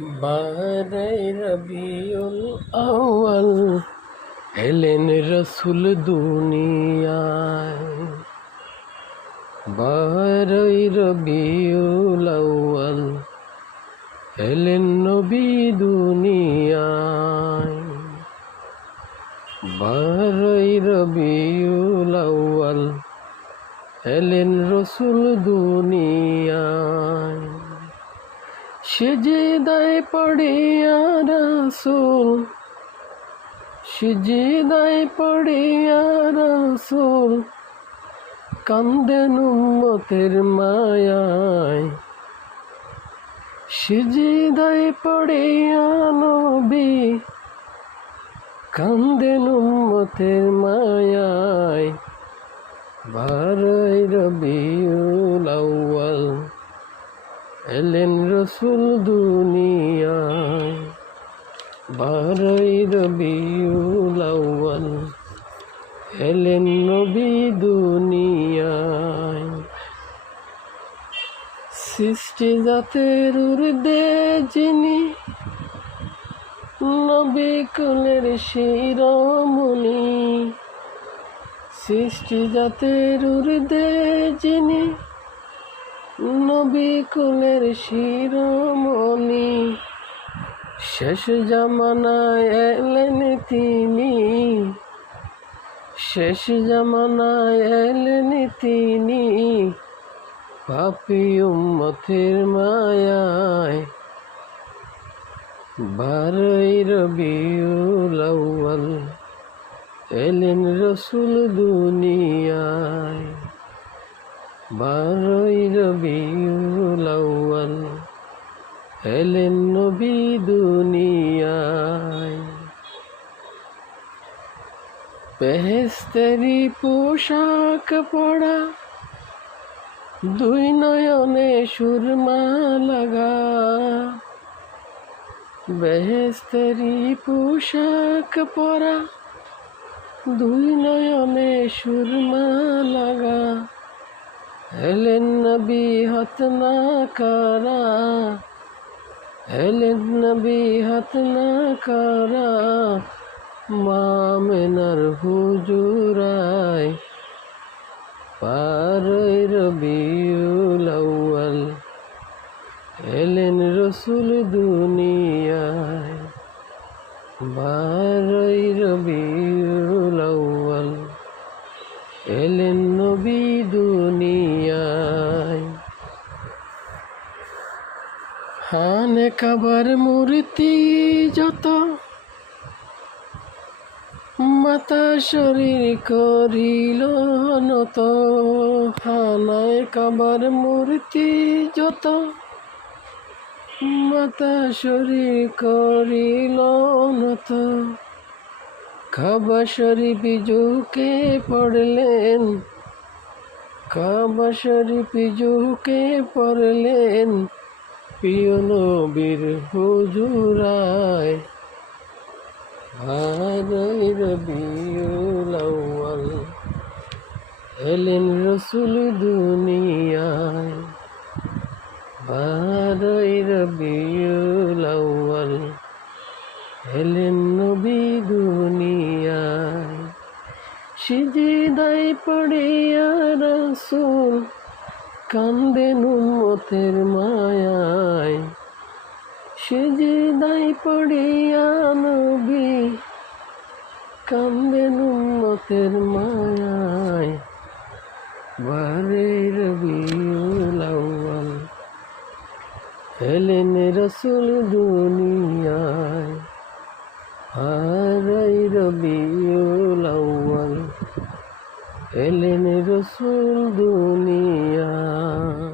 বারাই রবিউল আউয়াল এলেন রসুল দুনিয়ায়। বারাই রবিউল আউয়াল এলেন নবী দুনিয়ায়। বারাই রবিউল আউয়াল এলেন রসুল দুনিয়ায়। সিজদায় পড়িয়া রাসূল, সিজদায় পড়িয়া রাসূল কান্দেন উম্মতের মায়ায়। সিজদায় পড়িয়া নবী কান্দেন উম্মতের মায়ায়। বারাই রবিউল আউয়াল এলেন রসুল দুনিয়ায়। বারাই রবিউল আউয়াল এলেন নবী দুনিয়ায়। সৃষ্টি জাতের ঊর্ধ্বে যিনি, নবী কুলের শিরোমণি। সৃষ্টি জাতের ঊর্ধ্বে যিনি, নবী কুলের শিরোমণি। শেষ জামানায় এলেন তিনি, শেষ জামানায় এলেন তিনি পাপী উম্মতের মায়ায়। বারাই রবিউল আউয়াল এলেন রসুল দুনিয়ায়। বারাই রবিউল আউয়াল এলেন নবী দুনিয়ায়। বেহেশতেরি পোশাক পরা, দুই নয়নে সুরমা লাগা। বেহেশতেরি পোশাক পরা, দুই নয়নে সুরমা লাগা। এলেন নবী হাত না কারা, এলেন নবী হাত না কারা মা আমেনার হুজুরায়। বারাই রবিউল আউয়াল এলেন রসুল দুনিয়ায়। বারাই রবিউল আউয়াল এলেন নবী দুনিয়ায়। খানে কাবার মূর্তি যত, মাতা শরীর করিল নত। খানায় কাবার মূর্তি যত, মাতা শরীর করিল নত। কাবা শরীফ ঝুঁকে পড়লেন, কাবা শরীফ ঝুঁকে পড়লেন প্রিয় নবীর হুজুরায়। বারাই রবিউল আউয়াল এলেন রসুল দুনিয়ায়। বারাই রবিউল আউয়াল এলেন নবী দুনিয়ায়। সিজদায় পড়িয়া রাসূল কান্দেন উম্মতের মায়ায়। সিজদায় পড়িয়া নবী কান্দেন উম্মতের মায়ায়। বারাই রবিউল আউয়াল এলেন রসুল দুনিয়ায়। বারাই রবিউল আউয়াল এলেন রসুল দুনিয়ায়।